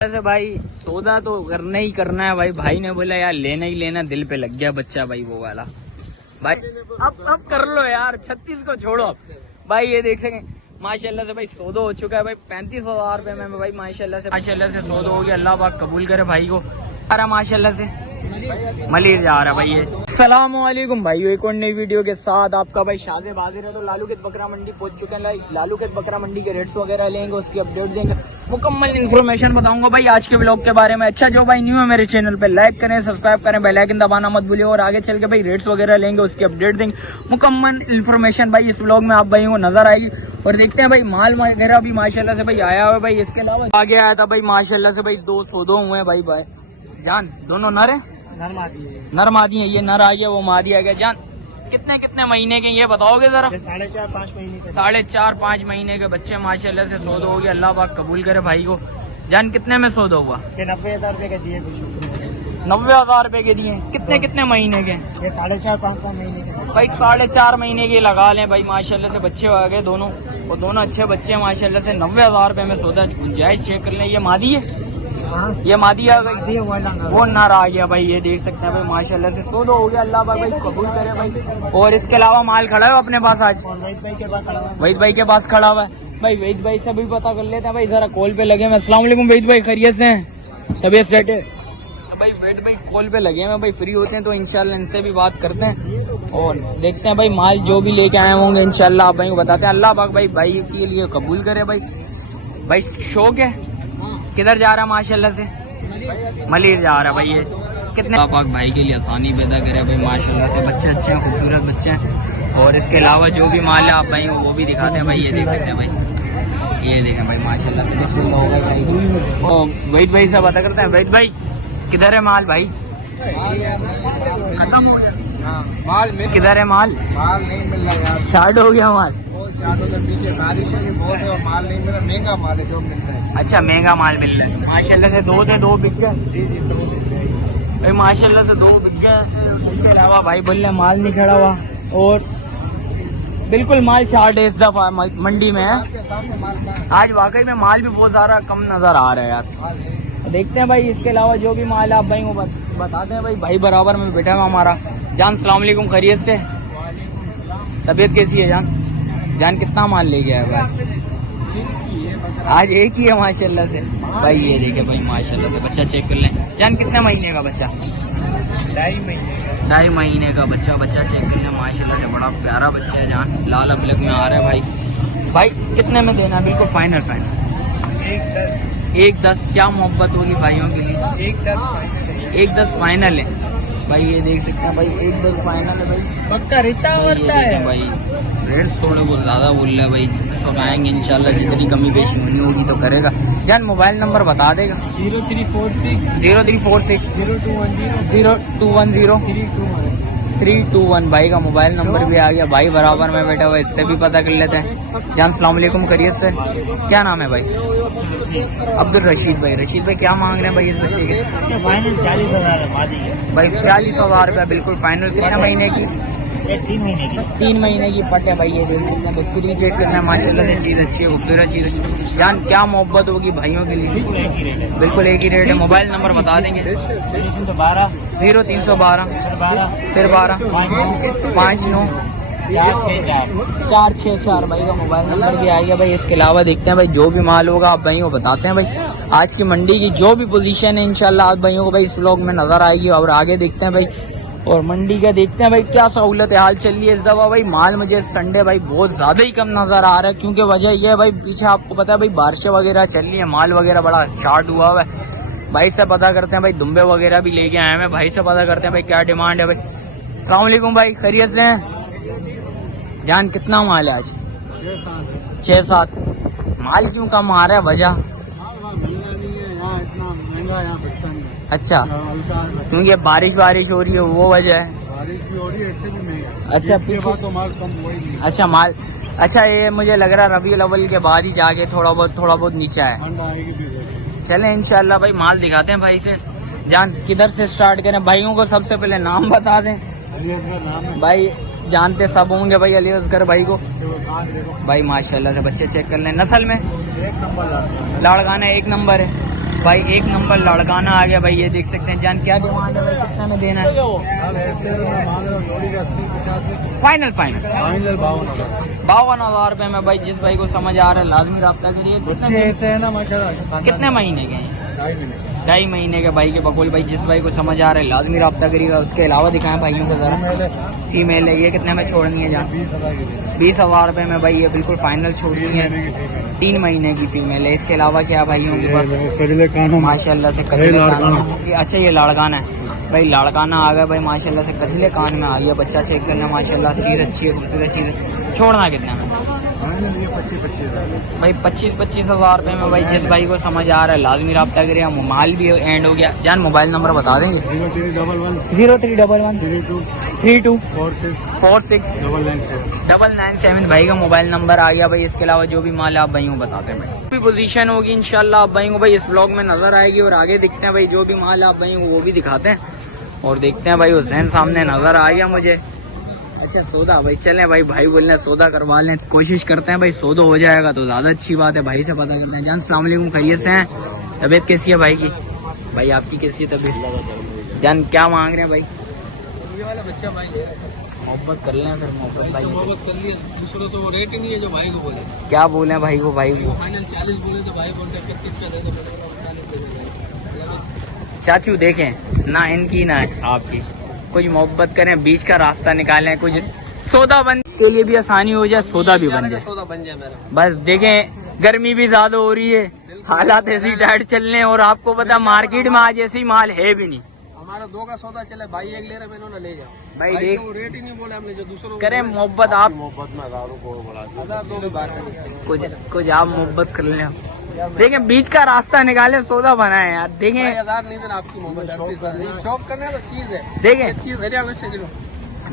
से भाई सौदा तो करना ही करना है भाई। भाई ने बोला यार लेना ही लेना, दिल पे लग गया बच्चा भाई वो वाला। भाई अब कर लो यार, 36 को छोड़ो भाई। ये देख सकें माशाल्लाह से भाई सौदा हो चुका है भाई 35,000 रुपए में भाई। माशाल्लाह से सौदा हो गया। अल्लाह पाक कबूल करे भाई को। माशाल्लाह से मलिर जा रहा भाई। ये अस्सलामुअलैकुम भाई, एक और नई वीडियो के साथ आपका भाई शाज़ेब हाजिर है। तो लालूखेत बकरा मंडी पहुंच चुके हैं। लालूखेत बकरा मंडी के रेट्स वगैरह लेंगे, उसकी अपडेट देंगे, मुकम्मल इन्फॉर्मेशन बताऊंगा भाई आज के व्लॉग के बारे में। अच्छा जो भाई न्यू है मेरे चैनल पे लाइक करें, सब्सक्राइब करें, बेल आइकन दबाना मत भूलिए। और आगे चल के भाई रेट्स वगैरह लेंगे, उसकी अपडेट देंगे, मुकम्मल इन्फॉर्मेशन भाई इस व्लॉग में आप भाई को नजर आएगी। और देखते हैं भाई माल वगैरह भी माशाल्लाह से भाई आया हुआ है भाई। इसके अलावा आगे आया था भाई माशाल्लाह से भाई 2 सौदे हुए हैं भाई। भाई जान दोनों नर है, नर मादी है। ये नर आ गया, वो मादी आ गया। जान कितने कितने महीने के ये बताओगे जरा? 4.5-5 महीने के। 4.5-5 महीने के बच्चे माशाल्लाह से सौदा हो गया। अल्लाह पाक कबूल करे भाई को। जान कितने में सौदा हुआ? 90,000 रुपए के दिए। 90,000 रुपए के दिए। कितने कितने महीने के? ये 4.5-5 महीने के भाई 4.5 महीने के लगा लें भाई। माशाल्लाह से बच्चे आ गए दोनों, और दोनों अच्छे बच्चे हैं माशाल्लाह से। 90,000 रुपए में सौदा गुंजाइश चेक कर लें। ये मादी है, ये मादी आ गई, वो नर आ गया भाई। ये देख सकते हैं भाई माशाल्लाह से सौदा हो गया। अल्लाह भाई कबूल करे भाई। और इसके अलावा माल खड़ा है अपने पास आज वहीद भाई के पास। वहीद भाई के पास खड़ा हुआ है भाई। वहीद भाई से भी पता कर लेते हैं भाई, जरा कॉल पे लगे हैं। अस्सलाम वालेकुम वहीद भाई, खैरियत से हैं? तबीयत सेट है तो भाई वहीद भाई कॉल पे लगे हैं भाई। फ्री होते हैं तो इंशाल्लाह इनसे भी बात करते हैं और देखते हैं भाई माल जो भी लेके आए होंगे इंशाल्लाह आप भाई को बताते हैं। अल्लाह पाक भाई के लिए कबूल करे भाई। भाई शौक है किधर जा रहा है? माशाल्लाह से मलिर जा रहा है भाई। ये कितने पाक भाई के लिए आसानी पैदा करे भाई माशाल्लाह से। बच्चे अच्छे हैं, खूबसूरत बच्चे हैं। और इसके अलावा जो भी माल है आप भाई वो भी दिखाते हैं भाई। ये देख सकते हैं भाई, ये देखें भाई माशाल्लाह से पसंद होगा भाई। वहीद भाई से पता करते हैं। वहीद भाई किधर है माल भाई? खत्म हो गया माल में। किधर है माल? माल नहीं मिल रहा यार, स्टार्ट हो गया माल। पीछे बारिश भी बहुत है और माल नहीं मिल रहा। महंगा माल है जो मिल रहा है। अच्छा महंगा माल मिल रहा है माशाल्लाह से। 2 थे 2 बिक गए भाई माशाल्लाह से। 2 बिक गए। इसके अलावा भाई बोल रहे माल नहीं खड़ा हुआ और बिल्कुल माल शार्ट है इस दफा मंडी में है आज। वाकई में माल भी बहुत ज्यादा कम नजर आ रहा है यार। देखते हैं भाई इसके अलावा जो भी माल आप भाई को बताते हैं भाई। भाई बराबर में बैठा हुआ हमारा। जान सलाम अलैकुम, खैरियत से? तबीयत कैसी है जान? जान कितना माल ले गया है आज? एक ही है माशाल्लाह से भाई। ये देखे भाई माशाल्लाह से बच्चा चेक कर लें। जान कितने महीने का बच्चा? 2.5 महीने का बच्चा चेक कर लें माशाल्लाह से। बड़ा प्यारा बच्चा है जान, लाल अबलग में आ रहा है भाई। भाई कितने में देना? बिल्कुल फाइनल 1.10। क्या मोहब्बत होगी भाइयों के लिए? 1.10 फाइनल है भाई। ये देख सकते हैं भाई 1.10 फाइनल है भाई। पक्का रिता होता है भाई। रेट्स थोड़े बहुत ज्यादा बोल रहे हैं भाई। जिस वक्त आएंगे इंशाल्लाह जितनी कमी पेशी होनी होगी तो करेगा। जान मोबाइल नंबर बता देगा? 0346 0210 321 भाई का मोबाइल नंबर भी आ गया भाई। बराबर में बैठा हुआ, इससे भी पता कर लेते हैं। जान सलाम अलैकुम, खैरियत से? क्या नाम है भाई? अब्दुल रशीद भाई। रशीद भाई क्या मांग रहे हैं भाई इस बच्चे के? 40,000 भाई 40,000 रुपया बिल्कुल फाइनल। कितने महीने की? 3 महीने की पट है भाई। ये देख सकते हैं बच्चे भी चेक करना है माशाल्लाह से। चीज अच्छी है, खूबसूरत चीज अच्छी। जान क्या मोहब्बत होगी भाइयों के लिए? बिल्कुल एक ही रेट है। मोबाइल नंबर बता देंगे? 0312 फिर 12 59 464 भाई का मोबाइल नंबर भी आ गया भाई। इसके अलावा देखते हैं भाई जो भी माल होगा आप भाइयों को बताते हैं भाई। आज की मंडी की जो भी पोजीशन है इंशाल्लाह आप भाइयों को भाई इस व्लॉग में नजर आएगी। और आगे देखते हैं भाई और मंडी का देखते हैं भाई क्या सहूलत हाल चल रही है इस दफा भाई। माल मुझे संडे भाई बहुत ज्यादा ही कम नजर आ रहा है, क्योंकि वजह यह है भाई पीछे आपको पता है भाई बारिशें वगैरह चल रही है, माल वगैरह बड़ा शार्ट हुआ हुआ है। भाई से पता करते हैं भाई, दुम्बे वगैरह भी लेके आए हैं। भाई से पता करते हैं भाई क्या डिमांड है भाई। अस्सलाम वालेकुम भाई, खैरियत से हैं? जान कितना माल है आज? 6-7। माल क्यों कम आ रहा है, वजह? अच्छा क्योंकि बारिश हो रही है वो वजह है? बारिश भी हो रही है, इससे भी महंगा। अच्छा तो माल कम हुआ ही नहीं। अच्छा माल, अच्छा ये मुझे लग रहा है रबीउल अव्वल के बाद ही जाके थोड़ा बहुत नीचे है। चले इंशाल्लाह भाई माल दिखाते हैं भाई से। जान किधर से स्टार्ट करें? भाइयों को सबसे पहले नाम बता दें भाई। जानते सब होंगे भाई अली असगर भाई को। भाई माशाल्लाह से बच्चे चेक कर लें। नस्ल में लाड़काना 1 नंबर है। भाई एक नंबर लड़काना आ गया भाई। ये देख सकते हैं। जान क्या डिमांड है भाई, कितना में देना है? फाइनल 52,000 रुपए में भाई। जिस भाई को समझ आ रहा है लाजमी रास्ता करिए। कितने महीने के हैं? 2.5 महीने के भाई के बकुल भाई। जिस भाई को समझ आ रहा है लाजमी रास्ता करिएगा। उसके अलावा दिखाएं भाइयों को जरा। फीमेल है, ये कितने में छोड़नी है जान? 20,000 रुपए में भाई। ये बिल्कुल फाइनल छोड़नी है। 3 महीने की फीमेल है। इसके अलावा क्या भाइयों के पास? माशाल्लाह से कचले कान। अच्छा ये लड़काना है भाई। लड़काना आ गया भाई माशाल्लाह से। कचले कान में आ गया बच्चा। चेक करना माशाल्लाह। चीज अच्छी है, खूबसूरत चीज है। छोड़ना कितना में भाई? 25,000 रुपए में भाई। जिस भाई को समझ आ रहा है लाजमी राब्ता करिए। माल भी एंड हो गया। जान मोबाइल नंबर बता देंगे? 0311 32 46 997 भाई का मोबाइल नंबर आ गया भाई। इसके अलावा जो भी माल है आप भाइयों बताते हैं भाई। भी पोजीशन होगी इंशाल्लाह आप भाइयों को भाई इस ब्लॉग में नजर आएगी। और आगे दिखते हैं भाई जो भी माल है आप भाइयों को वो भी दिखाते हैं। और देखते हैं भाई हुसैन सामने नजर आ गया मुझे। अच्छा सौदा भाई, चलें भाई। भाई बोलने सौदा करवा लें। कोशिश करते हैं भाई सौदा हो जाएगा तो ज्यादा अच्छी बात है। भाई से पता करते हैं। जान सलाम अलैकुम, खैरियत से हैं? तबीयत कैसी है भाई की? भाई आपकी कैसी है तबीयत? जान क्या मांग रहे हैं भाई? ये वाला बच्चा भाई मोहब्बत कर लें फिर। मोहब्बत भाई मोहब्बत कर लिया। दूसरों से वो रेट ही नहीं है जो भाई को बोले। क्या बोले भाई को? भाई को फाइनल 40 बोले तो भाई बोलते 25 का दे दो। 40 दे दो। चाचू देखें ना इनकी ना आपकी, कुछ मोहब्बत करें, बीच का रास्ता निकालें। कुछ सौदा बन के लिए भी आसानी हो जाए, सौदा भी बन जाए। सौदा बन जाए मेरा। बस देखें गर्मी भी ज्यादा हो रही है, हालात ऐसी टाइट चल रहे हैं। और आपको पता मार्केट में आज ऐसी माल है भी नहीं। हमारा 2 का सौदा चले। भाई एक ले रहे मैंने ना ले जाओ। भाई देख रेट ही नहीं बोला हमने जो दूसरों करें मोहब्बत। आप मोहब्बत में 1000 को बढ़ा कुछ आप मोहब्बत कर लें। देखें बीच का रास्ता निकाले, सौदा बनाए यार। देखें 1000 नहीं देना आपकी मोहब्बत। शौक करने तो चीज है। देखें चीज हरियाणा से किलो।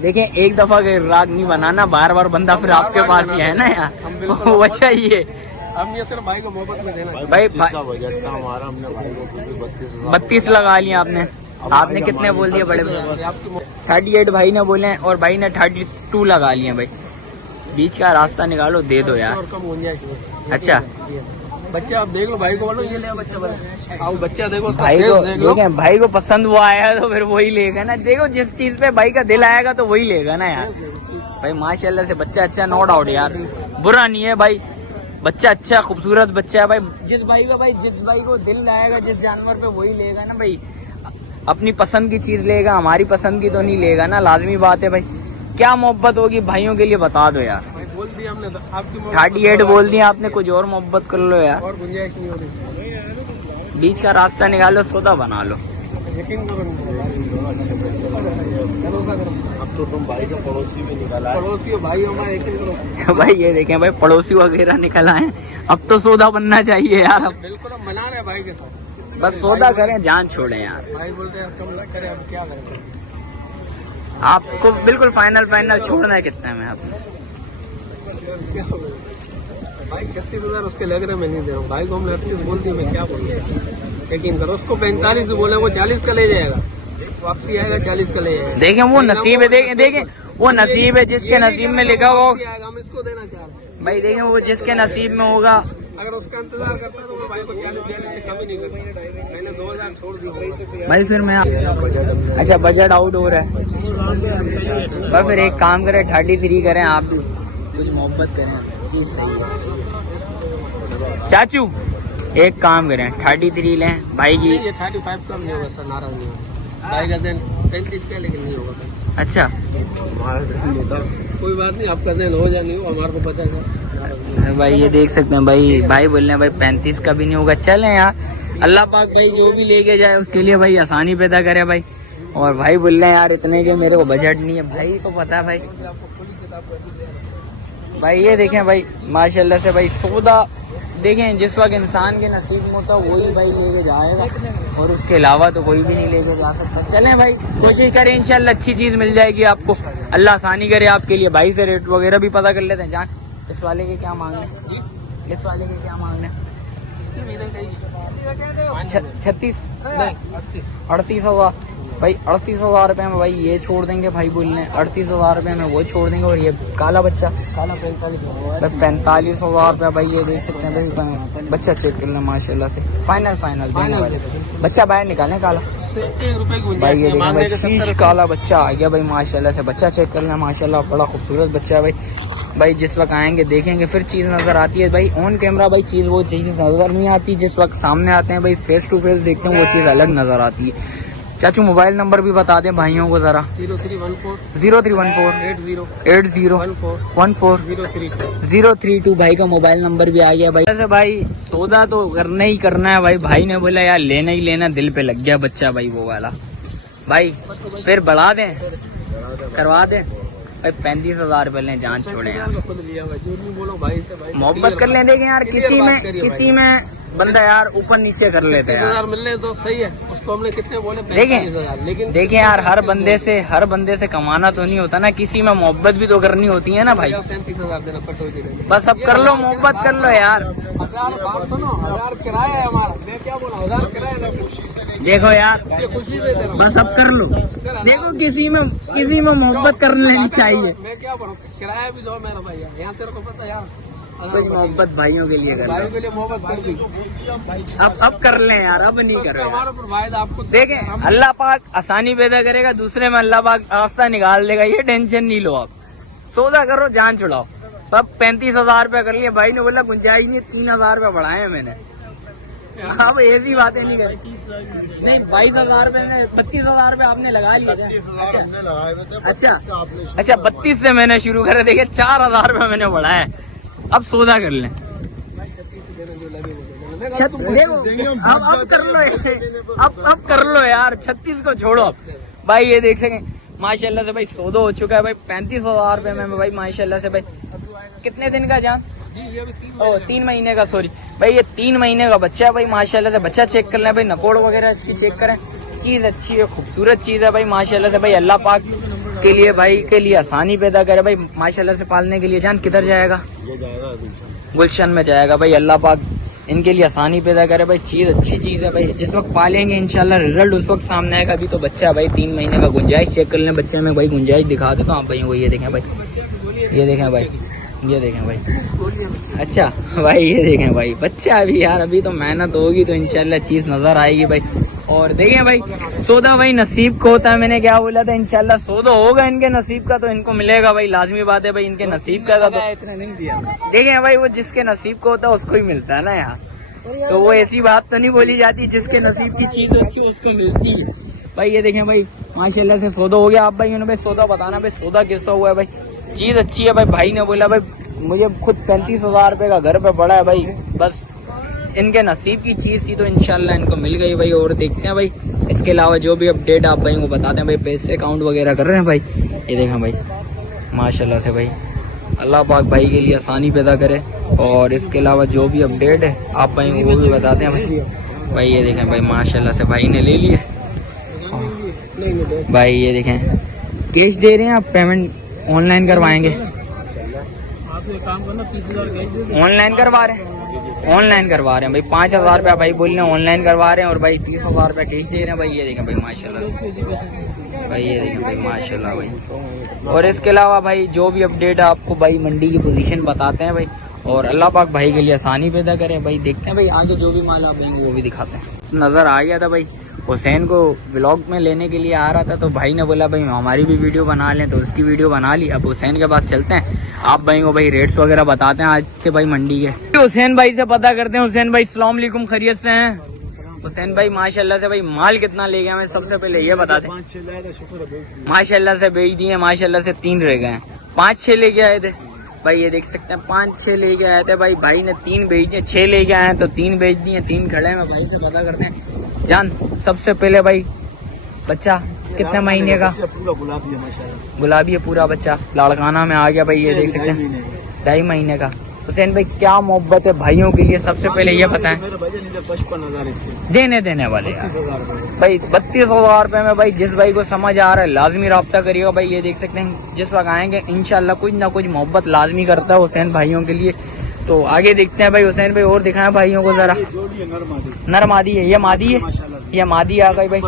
देखें एक दफा के राग नहीं बनाना, बार बार बंदा फिर आपके पास ही है ना यार। वो चाहिए। हम ये सिर्फ भाई को मोहब्बत में देना भाई बजट था हमारा। हमने भाई को 32 लगा लिया आपने। आपने कितने बोल दिए बड़े? 38 भाई ने बोले और भाई ने 32 लगा लिए भाई। बीच का रास्ता निकालो, दे दो यार। और कम हो जाए। अच्छा बच्चा आप देख लो। भाई को बोलो ये ले बच्चा बड़ा। आओ बच्चा देखो उसका भाई फेस को देख लो। देखें, भाई को पसंद वो आया तो फिर वही लेगा ना। देखो जिस चीज पे भाई का दिल आएगा तो वही लेगा ना यार। फेस देखो चीज। भाई माशाल्लाह से बच्चा अच्छा, नो डाउट यार, बुरा नहीं है भाई। बच्चा अच्छा खूबसूरत बच्चा है भाई। जिस भाई को दिल आएगा जिस जानवर पे वही लेगा ना भाई। अपनी पसंद की चीज लेगा, हमारी पसंद की तो नहीं लेगा ना। लाजमी बात है भाई। क्या मोहब्बत होगी भाइयों के लिए बता दो यार। भाई बोल दिया हमने तो आपकी 38 बोल दिया आपने। कुछ और मोहब्बत कर लो यार। और गुंजाइश नहीं हो रही। बीच का रास्ता निकालो, सौदा बना लो। यकीन करो अब तो तुम भाई के पड़ोसी भी निकाला। पड़ोसी हो भाई हमारे, यकीन करो। भाई ये देखें भाई पड़ोसी वगैरह निकल आए। अब तो सौदा बनना चाहिए यार। बिल्कुल हम बना रहे भाई के साथ। बस सौदा करें, जान छोड़े यार। भाई बोलते हैं कम करें, अब क्या करें। आपको बिल्कुल फाइनल छोड़ना है कितने में आप? भाई 36,000 उसके लग रहे, मैं नहीं दे रहा हूँ। भाई को हमने 38 बोल दिया, मैं क्या बोलूँ। यकीन करो उसको 45 बोले, वो 40 का ले जाएगा। वापसी आएगा 40 का ले जाएगा। देखें वो नसीब है। देखें वो नसीब है जिसके नसीब में लिखा हो। हम इसको देना चाह रहे हैं भाई देखें वो जिसके नसीब में होगा। अगर उसका इंतजार करता तो मैं भाई को 40 से कम ही नहीं करता। पहले 2000 छोड़ दिया भाई फिर मैं अच्छा बजट आउट हो रहा है। पर फिर एक काम करें 33 करें। आप भी कुछ मोहब्बत करें, चीज सही है। चाचू एक काम करें 33 लें भाई की। ये 35 कम नहीं होगा सर, नाराज नहीं होगा। भाई का दिन 35 का लेकिन नहीं होगा। अच्छा कोई बात नहीं, आपका दिन हो जाए नहीं हो हमारे को पता है भाई। ये देख सकते हैं भाई बोल रहे हैं भाई 35 का भी नहीं होगा। चलें यार, अल्लाह पाक भाई जो भी लेके जाए उसके लिए भाई आसानी पैदा करे भाई। और भाई बोल रहे हैं यार इतने के मेरे को बजट नहीं है। भाई को पता है भाई। भाई ये देखें भाई माशाल्लाह से भाई सौदा देखें। जिस वक्त इंसान के नसीब में होता है वही भाई लेके जाएगा, और उसके अलावा तो कोई भी नहीं लेके जा सकता। चलें भाई कोशिश करें, इंशाल्लाह अच्छी चीज मिल जाएगी आपको। अल्लाह आसानी करे आपके लिए। भाई से रेट वगैरह भी पता कर लेते हैं। जान इस वाले के क्या मांग रहे हैं? इस वाले के क्या मांग रहे हैं? 36 38 होगा। भाई 38,000 रुपए में भाई ये छोड़ देंगे भाई बोलने 38,000 रुपए में वो छोड़ देंगे। और ये काला बच्चा काला 45,000 45,000 रुपया भाई ये देख सकते हैं भाई बच्चा चेक कर लें माशाल्लाह से फाइनल देने वाले। बच्चा बाहर निकालें काला भाई ये देखें भाई शीश काला बच्चा आ गया भाई माशाल्लाह से। बच्चा चेक कर लें माशाल्लाह बड़ा खूबसूरत बच्चा है भाई जिस वक्त आएंगे देखेंगे फिर चीज़ नज़र आती है भाई। ऑन कैमरा भाई चीज़ वो चीज़ नज़र नहीं आती, जिस वक्त सामने आते हैं भाई फेस टू फेस देखते हैं वो चीज़ अलग नज़र आती है। चाचू मोबाइल नंबर भी बता दें भाइयों को जरा। 0314 भाई का मोबाइल नंबर भी आ गया भाई। वैसे भाई सौदा तो करना ही करना है भाई। भाई ने बोला यार लेना ही लेना, दिल पे लग गया बच्चा भाई वो वाला। भाई फिर बढ़ा दें करवा दें भाई 35,000 रुपए लें, जान छोड़े यार, मोहब्बत कर लें। देखें यार किसी में बंदा यार ऊपर नीचे कर लेते हैं। 35,000 मिलने तो सही है, उसको हमने कितने बोले 35,000। लेकिन देखें यार हर बंदे से कमाना तो नहीं होता ना, किसी में मोहब्बत भी तो करनी होती है ना भाई। 37,000 देना पटो जी। बस अब कर लो मोहब्बत कर लो यार। 1000 किराया है हमारा, मैं क्या बोला 1000 किराया। देखो यार खुशी से देना, बस अब कर लो। देखो किसी में मोहब्बत कर लेनी चाहिए। मैं क्या बोलूं, किराया भी दो मेरा भाई, यहाँ तेरे को पता यार कुछ मोहब्बत भाइयों के लिए कर भाइयों के लिए मोहब्बत कर दी। अब कर लें यार, अब नहीं कर रहे। हमारा प्रोवाइड आपको देखें अल्लाह पाक आसानी पैदा करेगा, दूसरे में अल्लाह पाक रास्ता निकाल देगा, ये टेंशन नहीं लो आप। सौदा करो जान छुड़ाओ। अब 35,000 रुपया कर लिए, भाई ने बोला गुंजाइश नहीं, 3,000 रुपया बढ़ाए हैं मैंने। अब ऐसी बातें नहीं करें। नहीं 22,000 रुपए में 32,000 रुपए आपने लगा लिया था। अच्छा 32 से मैंने शुरू करे, देखिए 4,000 रुपए मैंने बढ़ाया। अब सौदा कर लें। अब कर लो अब कर लो यार, 36 को छोड़ो अब। भाई ये देख सकें माशाल्लाह से भाई सौदा हो चुका है भाई 35,000 रुपए में भाई माशाल्लाह से भाई। कितने दिन का जान? 3 महीने का, सॉरी भाई ये 3 महीने का बच्चा है भाई माशाल्लाह से। बच्चा चेक कर लें भाई, नकोड़ वगैरह इसकी चेक करें, चीज अच्छी है, खूबसूरत चीज है भाई माशाल्लाह से। भाई अल्लाह पाक के लिए भाई के लिए आसानी पैदा करे भाई माशाल्लाह से पालने के लिए। जान किधर जाएगा? ये जाएगा गुलशन में जाएगा भाई। अल्लाह पाक इनके लिए आसानी पैदा करे भाई, चीज अच्छी चीज है भाई। जिस वक्त पालेंगे इंशाल्लाह रिजल्ट उस वक्त सामने आएगा। अभी तो बच्चा भाई 3 महीने का। गुंजाइश चेक कर लें बच्चे में भाई, गुंजाइश दिखा देता हूँ आप भाई को। ये देखें भाई, ये देखें भाई, ये देखें भाई। अच्छा भाई ये देखें भाई बच्चा अभी यार, अभी तो मेहनत होगी तो इंशाल्लाह चीज नजर आएगी भाई। और देखें भाई सौदा भाई नसीब को होता है, मैंने क्या बोला था इंशाल्लाह सौदा होगा इनके नसीब का तो इनको मिलेगा भाई, लाजमी बात है भाई। इनके नसीब का तो इतना नहीं दिया। देखें भाई वो जिसके नसीब को होता है उसको ही मिलता है ना यार, तो वो ऐसी बात तो नहीं बोली जाती, जिसके नसीब की चीज होती है उसको मिलती है भाई। ये देखें भाई माशाल्लाह से सौदा हो गया। आप भाई भाई सौदा बताना भाई सौदा कैसा हुआ है भाई। चीज अच्छी है भाई। भाई ने बोला भाई मुझे खुद 35,000 रुपए का घर पे पड़ा है भाई, बस इनके नसीब की चीज थी तो इंशाल्लाह इनको मिल गई भाई। और देखते हैं भाई इसके अलावा जो भी अपडेट आप भाई को बताते हैं भाई। पैसे अकाउंट वगैरह कर रहे हैं भाई, ये देखें भाई माशाल्लाह से भाई। अल्लाह पाक भाई के लिए आसानी पैदा करे। और इसके अलावा जो भी अपडेट है आप भाई को वो भी बताते हैं भाई। भाई ये देखें भाई माशाल्लाह से भाई ने ले लिया भाई। ये देखें कैश दे रहे हैं आप, पेमेंट ऑनलाइन करवाएंगे? काम करना 30,000 ऑनलाइन करवा रहे हैं, ऑनलाइन करवा रहे हैं भाई। 5,000 रुपया भाई बोल रहे हैं ऑनलाइन करवा रहे हैं और भाई 30,000 रुपया कैश दे रहे हैं भाई। ये देखें भाई माशाल्लाह भाई, ये देखें भाई माशाल्लाह भाई। और इसके अलावा भाई जो भी अपडेट है आपको भाई मंडी की पोजीशन बताते हैं भाई। और अल्लाह पाक भाई के लिए आसानी पैदा करे भाई। देखते हैं भाई आगे जो भी माल आप भाई वो भी दिखाते हैं। नजर आ गया था भाई, हुसैन को व्लॉग में लेने के लिए आ रहा था तो भाई ने बोला भाई हमारी भी वीडियो बना लें, तो उसकी वीडियो बना ली। अब हुसैन के पास चलते हैं, आप भाई को भाई रेट्स वगैरह बताते हैं आज के भाई मंडी के। हुसैन भाई से पता करते हैं। हुसैन भाई अस्सलाम वालेकुम, खैरियत से हैं? हुसैन भाई माशाल्लाह से भाई माल कितना ले गया? मैं सबसे पहले ये बता दें। माशाल्लाह से बेच दिए, माशाल्लाह से 3 रह गए हैं। 5-6 लेके आए थे भाई, ये देख सकते हैं 5-6 लेके आए थे भाई। भाई ने 3 बेच दिए, 6 लेके आए हैं तो 3 बेच दिए, 3 खड़े हैं। भाई से पता करते हैं। जान सबसे पहले भाई बच्चा कितने महीने का? पूरा गुलाबी है माशाल्लाह, गुलाबी है पूरा बच्चा, लाड़काना में आ गया भाई। ये देख सकते हैं 2.5 महीने का। हुसैन भाई क्या मोहब्बत है भाइयों के लिए, सबसे पहले ये बताएं। 55,000 इसके देने वाले यार 32,000 भाई। 32,000 रुपए में भाई जिस भाई को समझ आ रहा है लाजमी रब्ता करिएगा भाई। ये देख सकते हैं जिस वक्त आएंगे इंशाल्लाह कुछ ना कुछ मोहब्बत लाजमी करता है हुसैन भाइयों के लिए। तो आगे देखते हैं भाई। हुसैन भाई और दिखाएं भाइयों को जरा। जोड़ी है, नर मादी है, ये मादी है। माशाल्लाह ये मादी आ गई भाई।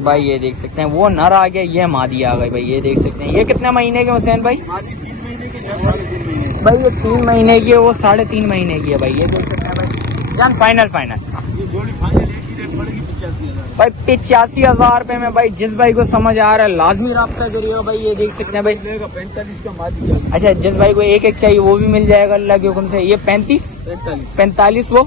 भाई ये देख सकते हैं वो नर आ गया, ये मादी आ गई भाई। ये देख सकते हैं ये कितने महीने के हुसैन भाई? भाई ये 3 महीने की है, वो 3.5 महीने की है भाई। ये देख सकते हैं भाई जान। फाइनल ये जोड़ी फाइनल एक ही रेट पड़ेगी 85,000 भाई। 85,000 रुपए में भाई। जिस भाई को समझ आ रहा है लाजमी राब्ता करिएगा भाई। ये देख सकते हैं भाई। 45 का मादी चाहिए। अच्छा जिस भाई को एक चाहिए वो भी मिल जाएगा अल्लाह के हुक्म से। ये 45 वो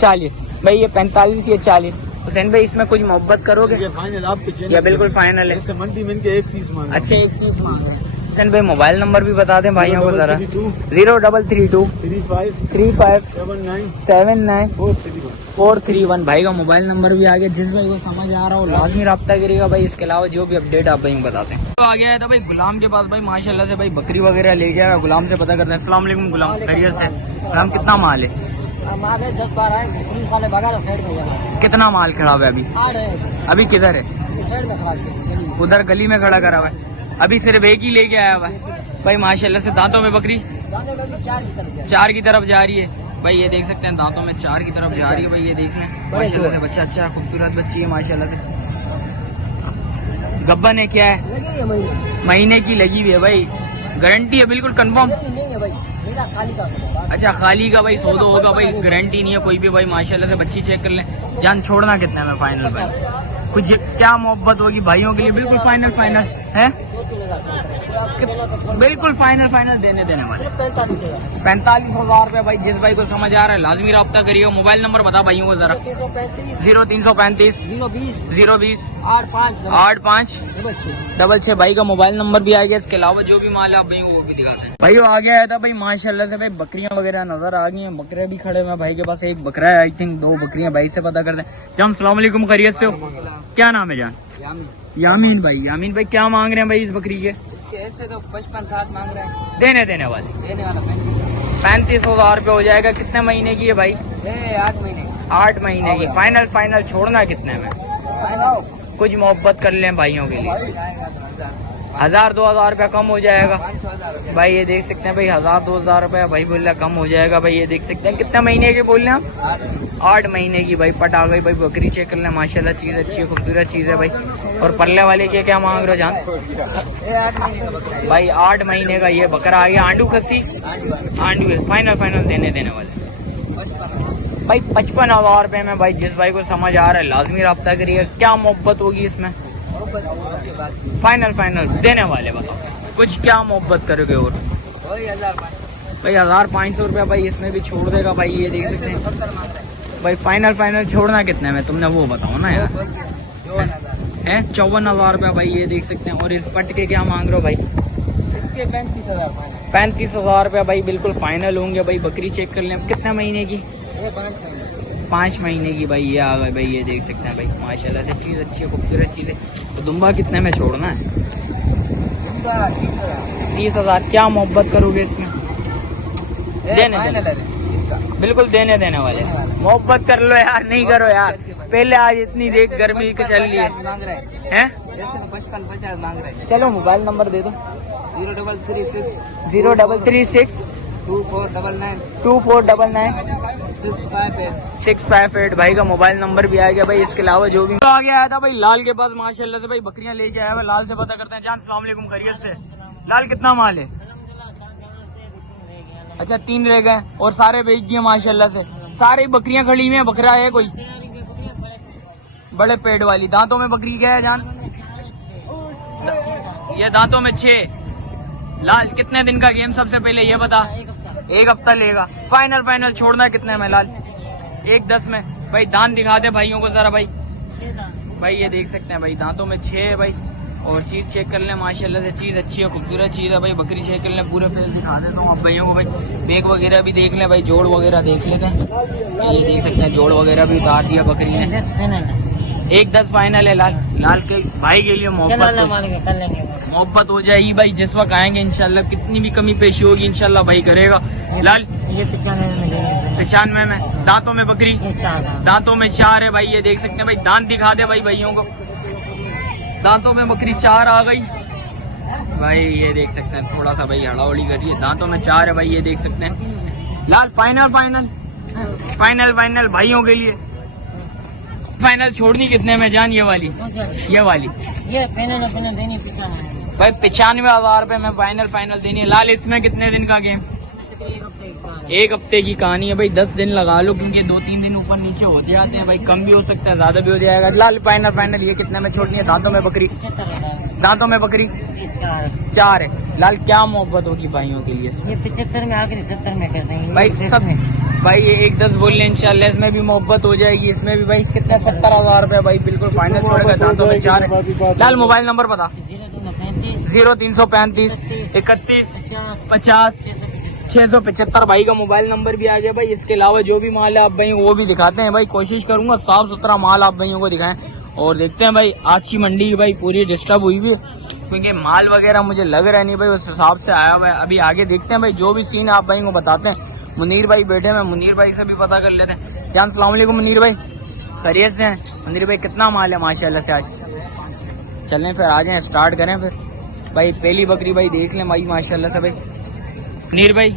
40 भाई। ये 45 ये 40। हुसैन भाई इसमें कुछ मोहब्बत करोगे? ये फाइनल आपके चैनल ये बिल्कुल फाइनल है। ऐसे मंडी में इनके 31 मांग। अच्छा 31 मांग रहे हैं। हुसैन भाई मोबाइल नंबर भी बता दें भाइयों को जरा। 0332 35 79 431 भाई का मोबाइल नंबर भी आ गया। जिस भाई को समझ आ रहा हो लाजमी राब्ता करिएगा भाई। इसके अलावा जो भी अपडेट आप भाई बताते हैं। तो आ गया है था भाई गुलाम के पास भाई माशाल्लाह से भाई बकरी वगैरह ले जाएगा। गुलाम से पता करते हैं। अस्सलाम वालेकुम गुलाम, खैरियत से? गुलाम कितना माल है? हमारे 10-12 है, पुलिस वाले भगा रहे हैं, फेर से कितना माल खड़ा हुआ है अभी? आ रहे हैं, अभी किधर है? फेर में खड़ा है। उधर गली में खड़ा करा हुआ है। अभी सिर्फ एक ही लेके आया हुआ है भाई माशाल्लाह से। दांतों में बकरी जाने में भी 4 की तरफ है। 4 की तरफ जा रही है भाई। ये देख सकते हैं दांतों में 4 की तरफ जा रही है भाई। ये देख लें माशाल्लाह से बच्चा अच्छा खूबसूरत बच्ची है माशाल्लाह से। गब्बन है क्या है? लगी है महीने महीने की लगी हुई है भाई। गारंटी है बिल्कुल कंफर्म? नहीं है भाई, मेरा खाली का है। अच्छा खाली का भाई 100 होगा भाई, गारंटी नहीं है कोई भी भाई माशाल्लाह से। बच्ची चेक कर लें। जान छोड़ना कितने में फाइनल भाई? कुछ क्या मोहब्बत होगी भाइयों के लिए? बिल्कुल फाइनल है, 2-3 बिल्कुल फाइनल देने वाले। 45,000 45,000 रुपए भाई। जिस भाई को समझ आ रहा है लाजमी राब्ता करिएगा। मोबाइल नंबर बता भाइयों को जरा। 0335 020 85 66 भाई का मोबाइल नंबर भी आ गया। इसके अलावा जो भी माल आप भाई वो भी दिखाते हैं। भाई वो आ गया था भाई माशाल्लाह से भाई। बकरियां वगैरह नजर आ गई हैं। बकरे भी खड़े हुए भाई के पास। एक बकरा है आई थिंक, 2 बकरियां भाई से पता करते हैं। जान सलाम वालेकुम, खैरियत से हो? क्या नाम है जान? यामीन भाई। यामीन भाई क्या मांग रहे हैं भाई इस बकरी के? ऐसे तो 55-60 मांग रहे हैं, देने वाले। देने वाला 35,000 रुपए हो जाएगा। कितने महीने की है भाई? 8 महीने 8 महीने की। फाइनल छोड़ना कितने में? कुछ मोहब्बत कर लें भाइयों के लिए। 1,000-2,000 रुपया कम हो जाएगा भाई। ये देख सकते हैं भाई 1,000-2,000 रुपया भाई बोल रहा कम हो जाएगा भाई। ये देख सकते हैं कितने महीने के बोल रहे हैं आप? 8 महीने की भाई। पट आ गई भाई बकरी। चेक कर लें माशाल्लाह, चीज अच्छी है, खूबसूरत चीज है भाई। और पल्ले वाले के क्या मांग रहे हो जान? 8 महीने का बकरा है भाई 8 महीने का ये बकरा आ गया। आंडू कसी आंडू है। फाइनल देने वाले भाई 55,000 रुपए में भाई। जिस भाई को समझ आ रहा है लाजमी राब्ता करिए। क्या मोहब्बत होगी इसमें? के बाद फाइनल देने वाले बताओ। कुछ क्या मोहब्बत करोगे? और वही 1000 भाई 1,500 रुपया भाई इसमें भी छोड़ देगा भाई। ये देख सकते हैं 70 मांग रहे हैं, भाई। फाइनल छोड़ना कितने में? तुमने वो बताओ ना यार। 54,000 है 54,000 रुपया भाई। ये देख सकते हैं। और इस पट के क्या मांग रहे हो भाई? इसके 35,000 फाइनल। 35,000 रुपया भाई बिल्कुल फाइनल होंगे भाई। बकरी चेक कर लें कितने महीने की? ये 5 महीने 5 महीने की भाई। ये आ गए भाई। ये देख सकते हैं भाई माशाल्लाह से चीज अच्छी है, खूबसूरत चीज है। तो दुम्बा कितने में छोड़ना है? 30,000। क्या मोहब्बत करोगे इसमें? देने इसका बिल्कुल देने वाले। मोहब्बत कर लो यार, नहीं करो यार। पहले आज इतनी देख गर्मी की चल रही है मांग रहे हैं, हैं? जैसे तो 55-50 मांग रहे हैं। चलो मोबाइल नंबर दे दो। 0336 0336 2499 2499 658 658 भाई का मोबाइल नंबर भी आ गया भाई। इसके अलावा जो भी आ गया था भाई लाल के पास माशाल्लाह से भाई बकरियां लेके आया हुआ। लाल से पता करते हैं। जान सलाम वालेकुम, खैरियत से? लाल कितना माल है? अच्छा 3 रह गए और सारे बेच दिए माशाल्लाह से। सारी बकरियां खड़ी हुई हैं। बकरा है कोई बड़े पेड़ वाली? दांतों में बकरी क्या है जान? ये दांतों में 6। लाल कितने दिन का गेम सबसे पहले ये बता? 1 हफ्ता लेगा। फाइनल छोड़ना कितने में लाल? 1-10 में भाई। दांत दिखा दे भाइयों को जरा भाई। भाई ये देख सकते हैं भाई दांतों में 6 है भाई। और चीज चेक कर लें माशाल्लाह से। चीज अच्छी है, खूबसूरत चीज है भाई। बकरी चेक कर लें। पूरे फेस दिखा देता हूँ आप भाइयों को भाई। बेग वगैरह भी देख लें भाई। जोड़ वगैरह देख लेते हैं। ये देख सकते हैं जोड़ वगैरह भी उतार दिया बकरी ने। 1-10 फाइनल है लाल। लाल के भाई के लिए मोहब्बत हो जाएगी भाई। जिस वक्त आएंगे इंशाल्लाह कितनी भी कमी पेशी होगी इंशाल्लाह भाई करेगा। लाल ये 95 में। दांतों में बकरी? दांतों में 4 है भाई। ये देख सकते हैं भाई। दांत दिखा दे भाई भाइयों को। दांतों में बकरी 4 आ गई भाई। ये देख सकते हैं थोड़ा सा भाई हड़ावड़ी करिए। दांतों में 4 है भाई। ये देख सकते हैं लाल। फाइनल भाइयों के लिए फाइनल छोड़नी कितने में जान? ये वाली ये वाली ये फाइनल देनी 95 भाई 95,000 रुपए में फाइनल देनी है। लाल इसमें कितने दिन का गेम? एक हफ्ते की कहानी है भाई। 10 दिन लगा लो क्योंकि 2-3 दिन ऊपर नीचे हो जाते हैं भाई। कम भी हो सकता है, ज्यादा भी हो जाएगा। लाल फाइनल ये कितने में छोड़नी है? दांतों में बकरी, दांतों में बकरी 4 है। लाल क्या मोहब्बत होगी भाइयों के लिए? ये 75 में आखिर 70 में कर देंगे भाई सब भाई ये 1-10 बोल लें इंशाल्लाह। इसमें भी मोहब्बत हो जाएगी, इसमें भी भाई कितने 70,000 रुपए भाई बिल्कुल फाइनल छोड़ेगा। दांतों में 4 है। लाल मोबाइल नंबर बता। 0335 31 50 675 भाई का मोबाइल नंबर भी आ गया भाई। इसके अलावा जो भी माल है आप भाई वो भी दिखाते हैं भाई। कोशिश करूंगा साफ सुथरा माल आप भाइयों को दिखाएं। और देखते हैं भाई आज की मंडी की भाई पूरी डिस्टर्ब हुई हुई है क्योंकि माल वगैरह मुझे लग रहा है नहीं भाई उस हिसाब से आया हुआ है। अभी आगे देखते हैं भाई जो भी सीन आप भाई को बताते हैं। मुनीर भाई बैठे हैं, मुनीर भाई से भी पता कर लेते हैं। जान सलाम अलैकुम मुनीर भाई, खैरियत से हैं? मुनीर भाई कितना माल है माशाल्लाह से आज? चलें फिर आ जाएं, स्टार्ट करें फिर भाई। पहली बकरी भाई देख लें भाई माशाल्लाह से भाई। मुनीर भाई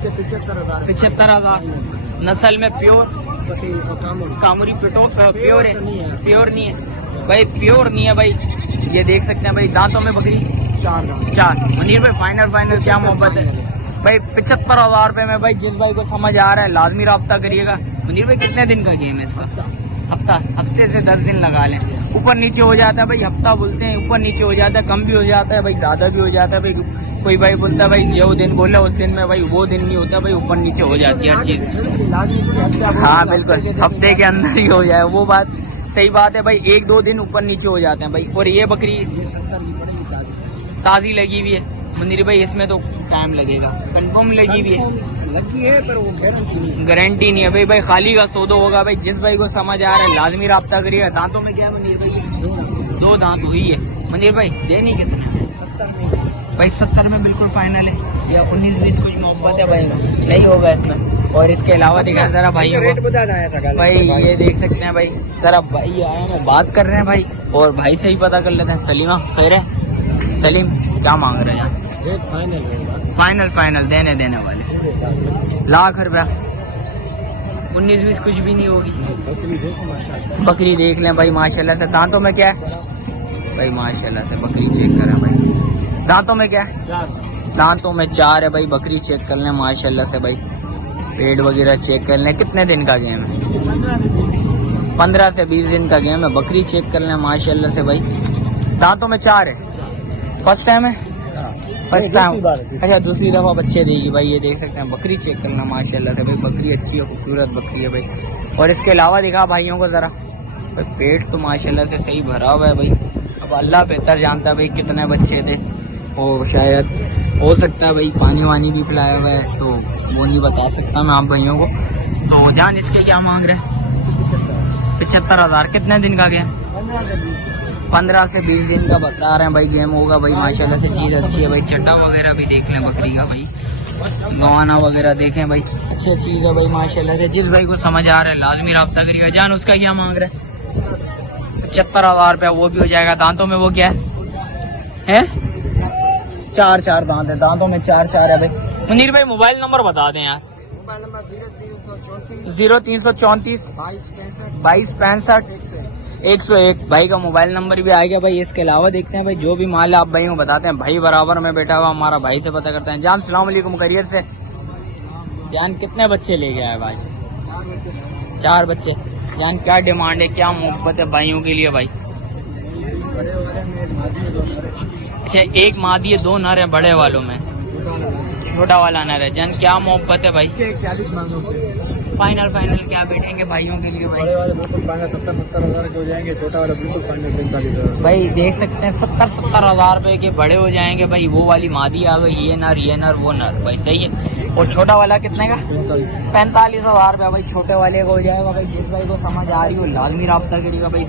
75,000 नस्ल में प्योर कामुरी पिटो प्योर है? प्योर नहीं है भाई, प्योर नहीं है भाई। ये देख सकते हैं भाई। दांतों में बकरी 4। मुनीर भाई फाइनल क्या मोहब्बत है भाई? 75,000 रुपए में भाई। जिस भाई को समझ आ रहा है लाजमी राब्ता करिएगा। मुनीर भाई कितने दिन का गेम है इसका? हफ्ते से 10 दिन लगा लें। ऊपर नीचे हो जाता है भाई, हफ्ता बोलते हैं, ऊपर नीचे हो जाता है, कम भी हो जाता है भाई, ज्यादा भी हो जाता है भाई। कोई भाई बोलता है भाई जो दिन बोला उस दिन में भाई वो दिन नहीं होता भाई, ऊपर नीचे हो जाती है हर चीज। हाँ बिल्कुल, हफ्ते के अंदर ही हो जाए वो बात सही बात है भाई। 1-2 दिन ऊपर नीचे हो जाते हैं भाई। और ये बकरी ताजी लगी हुई है मुनीर भाई, इसमें तो टाइम लगेगा। कंफर्म लगी हुई है पर वो गारंटी नहीं है भाई। भाई खाली का सौदा होगा भाई। जिस भाई को समझ आ रहा है लाजमी राब्ता करिएगा। दांतों में क्या मुनीर भाई? 2 दांत हुई है मुनीर भाई। देनी कितना भाई? 70 में बिल्कुल फाइनल है या 19-20 कुछ मोहब्बत है भाई नहीं होगा इसमें। और इसके अलावा दिखा जरा भाइयों को भाई, ये देख सकते हैं भाई। जरा भाई आए हैं बात कर रहे हैं भाई और भाई से ही पता कर लेते हैं। सलीमा खैर है? सलीम क्या मांग रहे हैं? फाइनल देने वाले लाख रुपया। 19-20 कुछ भी नहीं होगी। बकरी देख लें भाई माशाल्लाह से। दांतों में क्या है भाई? माशाल्लाह से बकरी चेक करें भाई। दांतों में क्या है? दांतों में 4 है भाई। बकरी चेक कर लें माशाल्लाह से भाई। पेट वगैरह चेक कर लें। कितने दिन का गेम है? 15 से 20 दिन का गेम है। बकरी चेक कर लें माशाल्लाह से भाई। दांतों में 4 है। फर्स्ट टाइम है? First time. अच्छा दूसरी दफा बच्चे देगी भाई। ये देख सकते हैं बकरी चेक करना माशाल्लाह से भाई। बकरी अच्छी है, खूबसूरत बकरी है भाई। और इसके अलावा दिखा भाइयों को जरा भाई। पेट तो माशाल्लाह से सही भरा हुआ है भाई। अब अल्लाह बेहतर जानता है भाई कितने बच्चे थे। और शायद हो सकता है भाई पानी वानी भी पिलाया हुआ है तो वो नहीं बता सकता मैं आप भाइयों को। तो जान इसके क्या मांग रहे हैं? 75,000। कितने दिन का गेम? 15 से 20 दिन का बता रहे हैं भाई गेम होगा भाई। माशाल्लाह से चीज़ अच्छी है भाई। चट्टा वगैरह भी देख लें बकरी का भाई। गवाना वगैरह देखें भाई, अच्छी चीज़ है भाई माशाल्लाह से। जिस भाई को समझ आ रहा है लाजमी राब्ता करिएगा। जान उसका क्या मांग रहे हैं? 75,000 रुपया। वो भी हो जाएगा। दांतों में वो क्या है? 4 दांत है। दांतों में 4 है भाई। मुनीर भाई मोबाइल नंबर बता दें यार। मोबाइल नंबर 0334 22 65 101 भाई का मोबाइल नंबर भी आ गया भाई। इसके अलावा देखते हैं भाई जो भी माल आप भाई को बताते हैं। भाई बराबर में बैठा हुआ हमारा भाई से पता करते हैं। जान सलाम अलैकुम, खैरियत से? जान कितने बच्चे ले गया है भाई? 4 बच्चे। जान क्या डिमांड है, क्या मोहब्बत है भाइयों के लिए भाई? अच्छा एक मादी है, 2 नर है बड़े वालों में, छोटा वाला नर है। जान क्या मोहब्बत है भाई? 40 मांगो। फाइनल क्या बैठेंगे भाइयों के लिए भाई? बड़े वाले बिल्कुल 70,000 के हो जाएंगे। छोटा वाला बिल्कुल 45,000 भाई देख सकते हैं 70,000 रुपए के बड़े हो जाएंगे भाई। वो वाली मादी आ गई, ये नर वो नर भाई, सही है। और छोटा वाला कितने का? 45,000 रुपया भाई। छोटे वाले को हो जाएगा भाई। जिस भाई को समझ आ रही हो लाजमी राब्ता करिएगा भाई।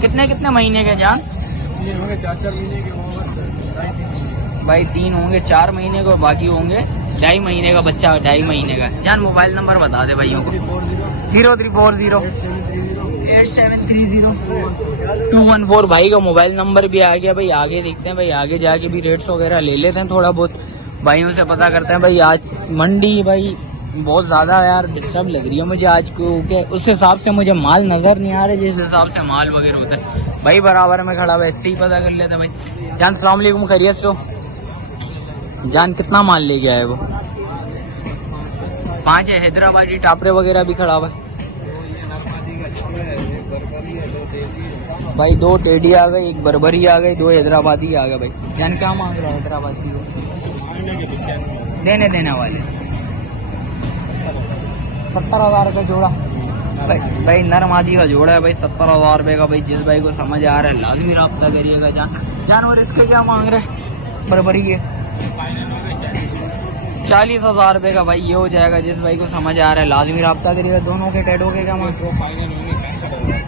कितने महीने के जान? 4 महीने के भाई 3 होंगे 4 महीने को, बाकी होंगे 2.5 महीने का बच्चा, 2.5 महीने का। जान मोबाइल नंबर बता दे भाइयों को। 0340 8730 214 भाई का मोबाइल नंबर भी आ गया भाई। आगे देखते हैं भाई, आगे जाके भी रेट्स वगैरह ले लेते हैं, थोड़ा बहुत भाइयों से पता करते हैं भाई। आज मंडी भाई बहुत ज्यादा यार डिस्टर्ब लग रही है मुझे आज, क्योंकि उस हिसाब से मुझे माल नजर नहीं आ रहा जिस हिसाब से माल वगैरह होता है। भाई बराबर में खड़ा हुआ, इससे ही पता कर लेता भाई। जान सलाम अलैकुम, खैरियत से हो जान? कितना माल ले गया है वो? 5 है। हैदराबादी टापरे वगैरह भी खड़ा हुआ है भाई। 2 टेडी आ गए, 1 बर्बरी आ गई, 2 हैदराबादी आ गए भाई। जान क्या मांग रहा है हैदराबादी को? देने वाले 70,000 रुपये जोड़ा भाई। नर मादी का जोड़ा है भाई, 70,000 रुपये का भाई। जिस भाई को समझ आ रहा है लाजमी रास्ता करिएगा। जानवर इसके क्या मांग रहे हैं? बर्बरी है 40,000 रुपये का भाई, ये हो जाएगा। जिस भाई को समझ आ रहा है लाजमी रास्ता करिएगा। दोनों के टेडो के क्या मांग?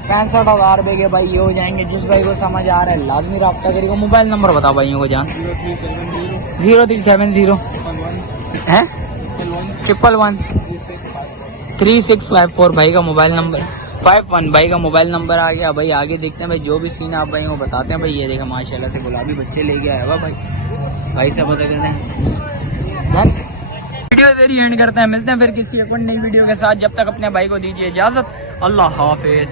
65,000 रुपये के भाई, ये हो जाएंगे। जिस भाई को समझ आ रहा है लाजमी रास्ता करिएगा। मोबाइल नंबर बता भाइयों को जान। 0370 है 1113654 भाई का मोबाइल नंबर। 51 भाई का मोबाइल नंबर आ गया भाई। आगे देखते हैं भाई, जो भी सीन आप भाई को बताते हैं भाई। ये देखा माशाल्लाह से गुलाबी बच्चे लेके आया हुआ भाई से पता करते हैं। वीडियो तेरी एंड करते हैं, मिलते हैं फिर किसी एक और नई वीडियो के साथ। जब तक अपने भाई को दीजिए इजाजत। अल्लाह हाफिज।